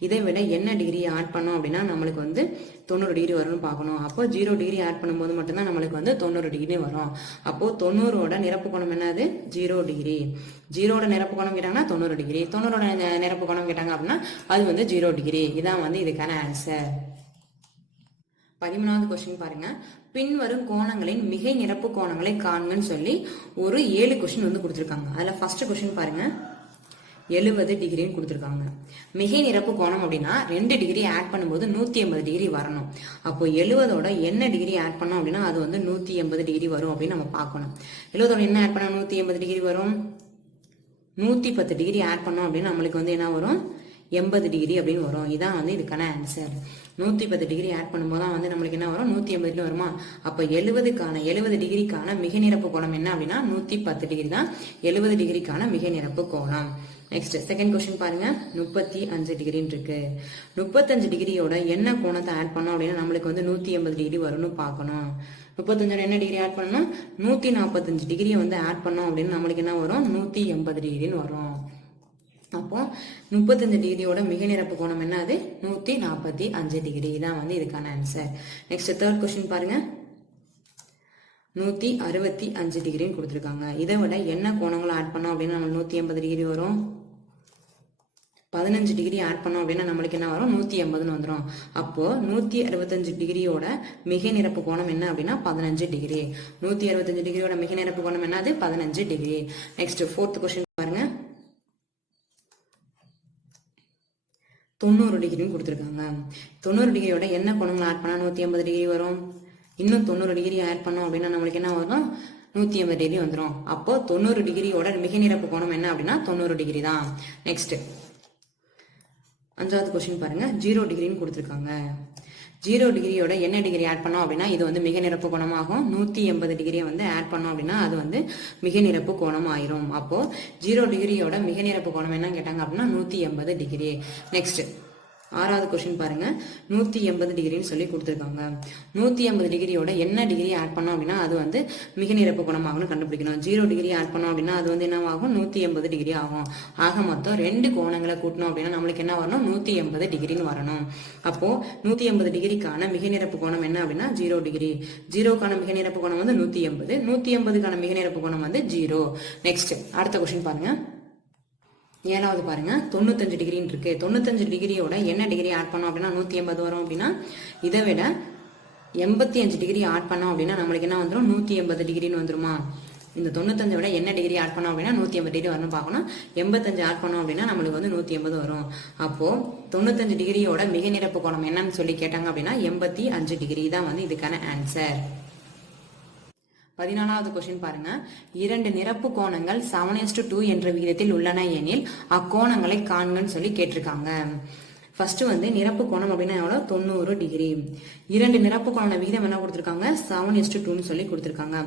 இதை விட என்ன டிகிரி ஆட் பண்ணோம் அப்படின்னா நம்மளுக்கு வந்து 90 டிகிரி வரும்னு பார்க்கணும். அப்போ 0 டிகிரி ஆட் பண்ணும்போது மட்டும்தான் நம்மளுக்கு வந்து 90 டிகிரி வரும். அப்போ 90ஓட நிரப்பு கோணம் என்னது? 0 டிகிரி. 0ஓட நிரப்பு கோணம் கேட்டாங்கன்னா 90 டிகிரி. 90ஓட நிரப்பு கோணம் கேட்டாங்க அப்படின்னா அது வந்து 0 டிகிரி. இதான் வந்து இதுக்கான ஆன்சர். 13வது கொஸ்டின் பாருங்க, பின்வரும் கோணங்களின் மிகை நிரப்பு கோணங்களை காண்கன்னு சொல்லி ஒரு 7 கொஸ்டின் வந்து கொடுத்துருக்காங்க. அதுல ஃபர்ஸ்ட் கொஸ்டின் பாருங்க, 70 டிகிரின்னு கொடுத்துருக்காங்க. மிகை நிரப்பு கோணம் அப்படின்னா 2 டிகிரி ஆட் பண்ணும்போது 180 டிகிரி வரணும். அப்போ 70ஓட என்ன டிகிரி ஆட் பண்ணோம் அப்படின்னா அது வந்து 180 டிகிரி வரும் அப்படின்னு நம்ம பார்க்கணும். 70ஓட என்ன ஆட் பண்ணா 180 டிகிரி வரும்? 110 டிகிரி ஆட் பண்ணோம் அப்படின்னா நம்மளுக்கு வந்து என்ன வரும்? 80 டிகிரி அப்படின்னு வரும். இதான் வந்து இதுக்கான ஆன்சர். 110 டிகிரி ஆட் பண்ணும்போது தான் வந்து நம்மளுக்கு என்ன வரும்? 180 டிகிரி வருமா? அப்போ 70 டிகிரிக்கான மிகை நிரப்பு கோணம் என்ன அப்படின்னா 110 டிகிரி தான் 70 டிகிரிக்கான மிகை நிரப்பு கோணம். நெக்ஸ்ட் செகண்ட் கொஸ்டின் பாருங்க, 35 டிகிரின்னு இருக்கு. 35 டிகிரியோட என்ன கோணத்தை ஆட் பண்ணோம் அப்படின்னா நம்மளுக்கு வந்து 180 டிகிரி வரும்னு பார்க்கணும். 35 என்ன டிகிரி ஆட் பண்ணணும்? 145 டிகிரியை வந்து ஆட் பண்ணோம் அப்படின்னு நம்மளுக்கு என்ன வரும்? 180 டிகிரின்னு வரும். அப்போ 35 டிகிரியோட மிக நிரப்பு கோணம் என்ன? அது 145 டிகிரி. தான் வந்து இதுக்கான ஆன்சர். நெக்ஸ்ட் தேர்ட் கொஸ்டின் பாருங்க, 165 டிகிரின்னு கொடுத்துருக்காங்க. இதை விட என்ன கோணங்களை ஆட் பண்ணோம் அப்படின்னா நம்ம 180 டிகிரி வரும். 15 டிகிரி ஆட் பண்ணோம் அப்படின்னா நம்மளுக்கு என்ன வரும்? 180ன்னு வந்துடும். அப்போ 165 டிகிரியோட மிகை நிரப்பு கோணம் என்ன அப்படின்னா 15 டிகிரி. 165 டிகிரியோட மிகை நிரப்பு கோணம் என்ன? அது 15 டிகிரி. நெக்ஸ்ட் ஃபோர்த் கொஸ்டின் பாருங்க, 90 டிகிரின்னு கொடுத்துருக்காங்க. 90 டிகிரியோட என்ன கோணங்களை ஆட் பண்ணா 180 டிகிரி வரும்? இன்னும் 90 டிகிரி ஆட் பண்ணோம் அப்படின்னா நம்மளுக்கு என்ன வரும்? 180 டிகிரி வந்துடும். அப்போ 90 டிகிரியோட மிகை நிரப்பு கோணம் என்ன அப்படின்னா 90 டிகிரி தான். நெக்ஸ்ட் 5வது கொஸ்டின் பாருங்க, 0 டிகிரின்னு கொடுத்துருக்காங்க. 0 டிகிரியோட என்ன டிகிரி ஆட் பண்ணோம் அப்படின்னா இது வந்து மிக நிரப்பு கோணமாகும். 180 டிகிரியை வந்து ஆட் பண்ணோம் அப்படின்னா அது வந்து மிக நிரப்பு கோணம் ஆயிரும். அப்போ 0 டிகிரியோட மிக நிரப்பு கோணம் என்ன கேட்டாங்க அப்படின்னா 180 டிகிரி. நெக்ஸ்ட் 6வது கொஸ்டின் பாருங்க, 180 டிகிரின்னு சொல்லி கொடுத்துருக்காங்க. 180 டிகிரியோட என்ன டிகிரி ஆட் பண்ணோம் அப்படின்னா அது வந்து மிக நிரப்பு கோணம் ஆகும்னு கண்டுபிடிக்கணும். 0 டிகிரி ஆட் பண்ணோம் அப்படின்னா அது வந்து என்ன ஆகும்? 180 டிகிரி ஆகும். ஆக மொத்தம் 2 கோணங்களை கூட்டணும் அப்படின்னா நம்மளுக்கு என்ன வரணும்? 180 டிகிரின்னு வரணும். அப்போ 180 டிகிரிக்கான மிக நிரப்பு கோணம் என்ன அப்படின்னா 0 டிகிரி. 0க்கான மிக நிரப்பு கோணம் வந்து 180. 180க்கான மிக நிரப்பு கோணம் வந்து 0. நெக்ஸ்ட் அடுத்த கொஸ்டின் பாருங்க, 7வது பாருங்க, 95 டிகிரின்னு இருக்கு. 95 டிகிரியோட என்ன டிகிரி ஆட் பண்ணோம் அப்படின்னா 180 வரும். அப்படின்னா இதை விட 85 டிகிரி ஆட் பண்ணோம் அப்படின்னா நம்மளுக்கு என்ன வந்துடும்? 180 டிகிரின்னு வந்துருமா? இந்த 95 விட என்ன டிகிரி ஆட் பண்ணோம் அப்படின்னா 180 டிகிரி வரணும் பார்க்கணும். 85 ஆட் பண்ணோம் அப்படின்னா நம்மளுக்கு வந்து 180 வரும். அப்போ 95 டிகிரியோட மிகை நிரப்பு கோணம் என்னன்னு சொல்லி கேட்டாங்க அப்படின்னா 85 டிகிரி தான் வந்து இதுக்கான ஆன்சர். 14வது கொஸ்டின் பாருங்க. 2 நிரப்பு கோணங்கள் 7:2 என்ற விகிதத்தில் உள்ளன எனில் அக்கோணங்களை காண்கன்னு சொல்லி கேட்டிருக்காங்க. ஃபர்ஸ்ட் வந்து நிரப்பு கோணம் அப்படின்னா எவ்வளோ 90 டிகிரி. 2 நிரப்பு கோண விகிதம் என்ன கொடுத்துருக்காங்க 7:2 சொல்லி கொடுத்துருக்காங்க.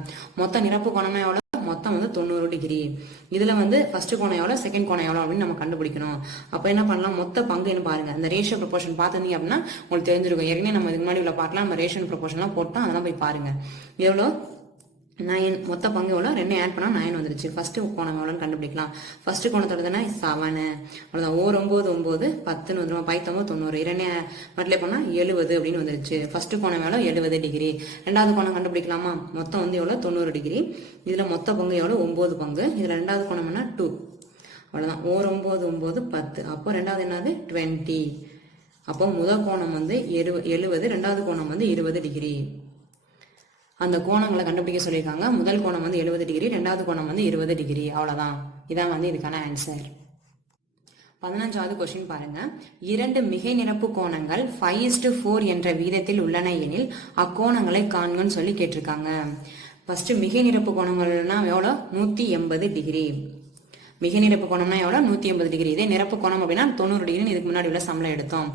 மொத்த நிரப்பு கோணம் எவ்வளோ மொத்தம் வந்து 90 டிகிரி. இதுல வந்து ஃபர்ஸ்ட் கோணம் எவ்வளோ செகண்ட் கோணம் எவ்வளோ அப்படின்னு நம்ம கண்டுபிடிக்கணும். அப்ப என்ன பண்ணலாம் மொத்த பங்கு என்ன பாருங்க இந்த ரேஷியோ ப்ரொபோர்ஷன் பார்த்துருந்தீங்க அப்படின்னா உங்களுக்கு தெரிஞ்சிருக்கும். ஏற்கனவே நம்ம இதுக்கு முன்னாடி உள்ள பார்க்கலாம் நம்ம ரேஷியோ ப்ரொபோர்ஷன்லாம் போட்டோம் அதெல்லாம் போய் பாருங்க. எவ்வளோ 9 மொத்த பங்கு எவ்வளோ 2 ஆட் பண்ணா 9 வந்துருச்சு. ஃபர்ஸ்ட் கோணம் எவ்வளோன்னு கண்டுபிடிக்கலாம். ஃபர்ஸ்ட் கோணத்தோட தானே 7 அவ்வளோதான். 9 9 10 வந்துடும் 5 90 2 மல்டிப்ளை பண்ணா 70 அப்படின்னு வந்துருச்சு. ஃபர்ஸ்ட் கோணம் எவ்வளோ 70 டிகிரி. ரெண்டாவது கோணம் கண்டுபிடிக்கலாமா மொத்தம் வந்து எவ்வளோ 90 டிகிரி. இதுல மொத்த பங்கு எவ்வளோ 9 பங்கு. இதுல ரெண்டாவது கோணம் என்ன 2 அவ்வளோதான். 9 9 10 அப்போ ரெண்டாவது என்னது 20. அப்போ முதல் கோணம் வந்து 70 ரெண்டாவது கோணம் வந்து 20 டிகிரி. அந்த கோணங்களை கண்டுபிடிக்க சொல்லியிருக்காங்க. முதல் கோணம் வந்து 70 டிகிரி ரெண்டாவது கோணம் வந்து 20 டிகிரி. அவ்வளவுதான். இதான் வந்து இதுக்கான ஆன்சர். 15வது கொஸ்டின் பாருங்க. 2 மிகை நிரப்பு கோணங்கள் 5:4 என்ற விகிதத்தில் உள்ளன எனில் அக்கோணங்களை காண்கன்னு சொல்லி கேட்டிருக்காங்க. ஃபர்ஸ்ட் மிகை நிரப்பு கோணங்கள்னா எவ்வளோ 180 டிகிரி. மிகை நிரப்பு கோணம்னா எவ்வளோ 180 டிகிரி. இதே நிரப்பு கோணம் அப்படின்னா 90 டிகிரின்னு இதுக்கு முன்னாடி உள்ள சம்பளம் எடுத்தோம்.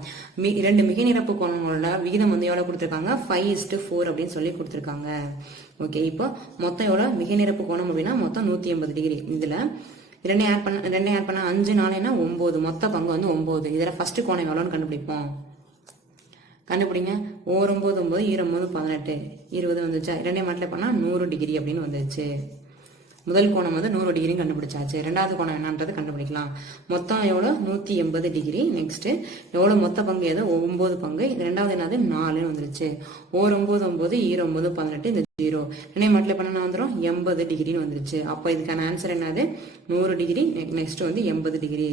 2 மிகை நிரப்பு கோணங்களோட விகிதம் வந்து எவ்வளோ கொடுத்துருக்காங்க 5:4 அப்படின்னு சொல்லி கொடுத்துருக்காங்க. ஓகே இப்போ மொத்தம் எவ்வளோ மிகை நிரப்பு கோணம் அப்படின்னா மொத்தம் 180 டிகிரி. இதுல 2 ஆட் பண்ண 5 4 9 மொத்த பங்கு வந்து 9. இதுல ஃபர்ஸ்ட் கோணம் எவ்வளோன்னு கண்டுபிடிப்போம். கண்டுபிடிங்க. 9 9 9 18 20 வந்துச்சா. 2 மல்டிப்ளை பண்ணா 100 டிகிரி அப்படின்னு வந்துச்சு. முதல் கோணம் வந்து 100 டிகிரி கண்டுபிடிச்சாச்சு. ரெண்டாவது கோணம் என்னன்றது கண்டுபிடிக்கலாம். மொத்தம் எவ்வளோ 180 டிகிரி. நெக்ஸ்ட் எவ்வளோ மொத்த பங்கு எது 9 பங்கு. ரெண்டாவது என்னது 4 வந்துருச்சு. 9 9 9 18 இந்த 0 என்ன மல்டிப்ளை பண்ணா வந்துடும் 80 டிகிரின்னு வந்துருச்சு. அப்போ இதுக்கான ஆன்சர் என்னது 100 டிகிரி. நெக்ஸ்ட் வந்து 80 டிகிரி.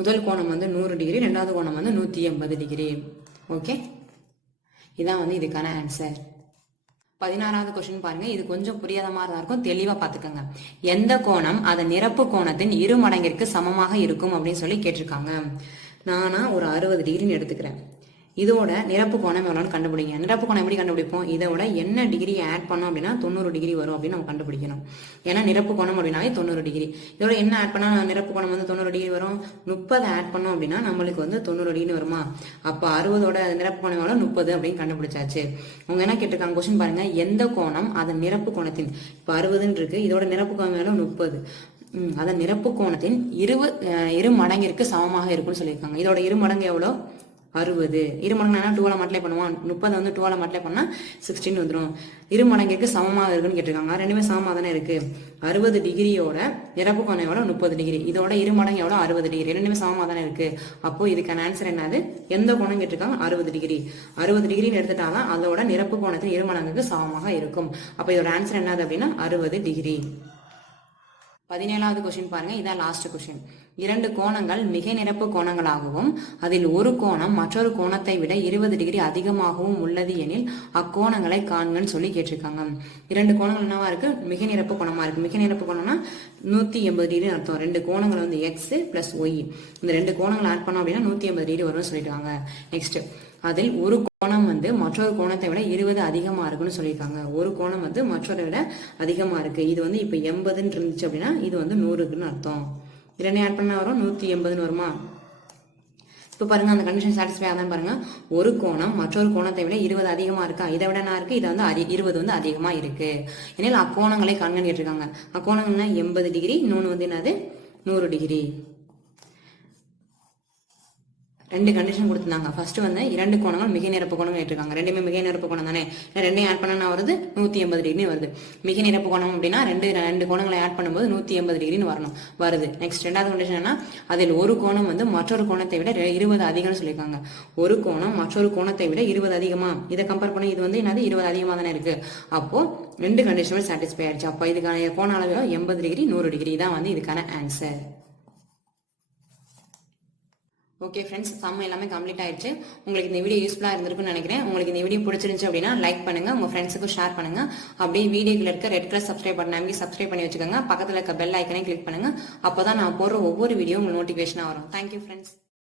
முதல் கோணம் வந்து 100 டிகிரி ரெண்டாவது கோணம் வந்து 180 டிகிரி. ஓகே இதான் வந்து இதுக்கான ஆன்சர். 16வது கொஸ்டின் பாருங்க. இது கொஞ்சம் புரியாத மாதிரி தான் இருக்கும். தெளிவா பாத்துக்கோங்க. எந்த கோணம் அதன் நிரப்பு கோணத்தின் 2 மடங்கிற்கு சமமாக இருக்கும் அப்படின்னு சொல்லி கேட்டிருக்காங்க. நானா ஒரு 60 டிகிரின்னு எடுத்துக்கிறேன். இதோட நிரப்பு கோணம் எவ்வளோன்னு கண்டுபிடிங்க. நிரப்பு கோணம் எப்படி கண்டுபிடிப்போம். இதோட என்ன டிகிரி ஆட் பண்ணோம் அப்படின்னா 90 டிகிரி வரும் அப்படின்னு நம்ம கண்டுபிடிக்கணும். ஏன்னா நிரப்பு கோணம் அப்படின்னாலே 90 டிகிரி. இதோட என்ன ஆட் பண்ணா நிரப்பு கோணம் வந்து 90 டிகிரி வரும். 30 ஆட் பண்ணோம் அப்படின்னா நம்மளுக்கு வந்து 90 டிகிரி வருமா. அப்போ 60ஓட நிரப்பு கோணம் எவ்வளோ 30 அப்படின்னு கண்டுபிடிச்சாச்சு. அவங்க என்ன கேட்டிருக்காங்க கொஸ்டின் பாருங்க. எந்த கோணம் அதன் நிரப்பு கோணத்தின் இப்போ 60 இருக்கு. இதோட நிரப்பு கோணம் எவ்வளோ 30. அதன் நிரப்பு கோணத்தின் 2 மடங்கிற்கு சமமாக இருக்கும்னு சொல்லியிருக்காங்க. இதோட 2 மடங்கு எவ்வளோ 60. 2 மடங்கு 2 மல்டிப்ளை பண்ணுவான். 30 வந்து 2 மல்டிப்ளை பண்ணா 16 வந்துடும். 2 மடங்கிற்கு சமமாக இருக்குன்னு கேட்டிருக்காங்க. ரெண்டுமே சமமாக தானே இருக்கு. 60 டிகிரியோட நிரப்பு கோணம் எவ்வளோ 30 டிகிரி. இதோட 2 மடங்கு எவ்வளோ 60 டிகிரி. ரெண்டுமே சமமாக தானே இருக்கு. அப்போ இதுக்கான ஆன்சர் என்னது எந்த கோணம் கேட்டிருக்காங்க 60 டிகிரி. 60 டிகிரின்னு எடுத்துட்டாதான் அதோட நிரப்பு கோணத்தின் 2 மடங்குக்கு சமமாக இருக்கும். அப்போ இதோட ஆன்சர் என்னது அப்படின்னா 60 டிகிரி. 17வது கொஸ்டின் பாருங்க. இதான் லாஸ்ட் கொஸ்டின். 2 கோணங்கள் மிகை நிரப்பு கோணங்களாகவும் அதில் ஒரு கோணம் மற்றொரு கோணத்தை விட 20 டிகிரி அதிகமாகவும் உள்ளது எனில் அக்கோணங்களை காண்கன்னு சொல்லி கேட்டிருக்காங்க. 2 கோணங்கள் என்னவா இருக்கு மிகை நிரப்பு கோணமா இருக்கு. மிகை நிரப்பு கோணம்னா 180 டிகிரி அர்த்தம். 2 கோணங்கள் வந்து எக்ஸ் பிளஸ் ஒய். இந்த 2 கோணங்கள் ஆட் பண்ணோம் அப்படின்னா 180 டிகிரி வரும்னு சொல்லிட்டாங்க. நெக்ஸ்ட் அதில் ஒரு கோணம் வந்து மற்றொரு கோணத்தை விட 20 அதிகமா இருக்குன்னு சொல்லியிருக்காங்க. ஒரு கோணம் வந்து மற்றொரு விட அதிகமா இருக்கு. இது வந்து இப்ப 80ன்னு இருந்துச்சு அப்படின்னா இது வந்து 100க்குன்னு அர்த்தம். 2 ஆட் பண்ணா வரும் 180ன்னு வருமா. இப்ப பாருங்க அந்த கண்டிஷன் சாட்டிஸ்ஃபை ஆதான் பாருங்க. ஒரு கோணம் மற்றொரு கோணத்தை விட 20 அதிகமா இருக்கா. இதை விட நான் இருக்கு. இதை வந்து 20 வந்து அதிகமா இருக்கு. ஏன்னா அக்கோணங்களை காண்கன்னு கேட்டிருக்காங்க. அக்கோணங்கள்னா 80 டிகிரி. இன்னொன்னு வந்து என்னது 100 டிகிரி. 2 கண்டிஷன் கொடுத்துருந்தாங்க. ஃபர்ஸ்ட் வந்து 2 கோணங்கள் மிகை நிரப்பு கோணம் கேட்டிருக்காங்க. ரெண்டுமே மிகை நிரப்பு கோணம் தானே. 2 ஆட் பண்ணா வருது 180 டிகிரி வருது. மிகை நிரப்பு கோணம் அப்படின்னா 2 கோணங்களை ஆட் பண்ணும்போது 180 டிகிரின்னு வருது. நெக்ஸ்ட் ரெண்டாவது கண்டிஷன் என்ன அதில் ஒரு கோணம் வந்து மற்றொரு கோணத்தை விட 20 அதிகம்னு சொல்லியிருக்காங்க. ஒரு கோணம் மற்றொரு கோணத்தை விட 20 அதிகமா. இதை கம்பேர் பண்ணி இது வந்து என்னது 20 அதிகமா தானே இருக்கு. அப்போ 2 கண்டிஷனும் சாட்டிஸ்ஃபை ஆயிடுச்சு. அப்போ இதுக்கான கோண அளவு 80 டிகிரி 100 டிகிரி தான் வந்து இதுக்கான ஆன்சர். ஓகே ஃப்ரெண்ட்ஸ், சம் எல்லாமே கம்ப்ளீட் ஆயிடுச்சு. உங்களுக்கு இந்த வீடியோ யூஸ்ஃபுல்லாக இருந்திருக்குன்னு நினைக்கிறேன். உங்களுக்கு இந்த வீடியோ பிடிச்சிருந்துச்சு அப்படின்னா லைக் பண்ணுங்க, உங்க ஃப்ரெண்ட்ஸுக்கும் ஷேர் பண்ணுங்க. அப்படியே வீடியோவில் இருக்க ரெட் கலர் சப்ஸ்கிரைப் பட்டன் அமைக்கி சப்ஸ்கிரைப் பண்ணி வச்சுக்கோங்க. பக்கத்தில் இருக்க பெல் ஐக்கனே கிளிக் பண்ணுங்க. அப்போதான் நான் போடுற ஒவ்வொரு வீடியோ உங்களுக்கு நோட்டிஃபிகேஷனாக வரும். Thank you friends.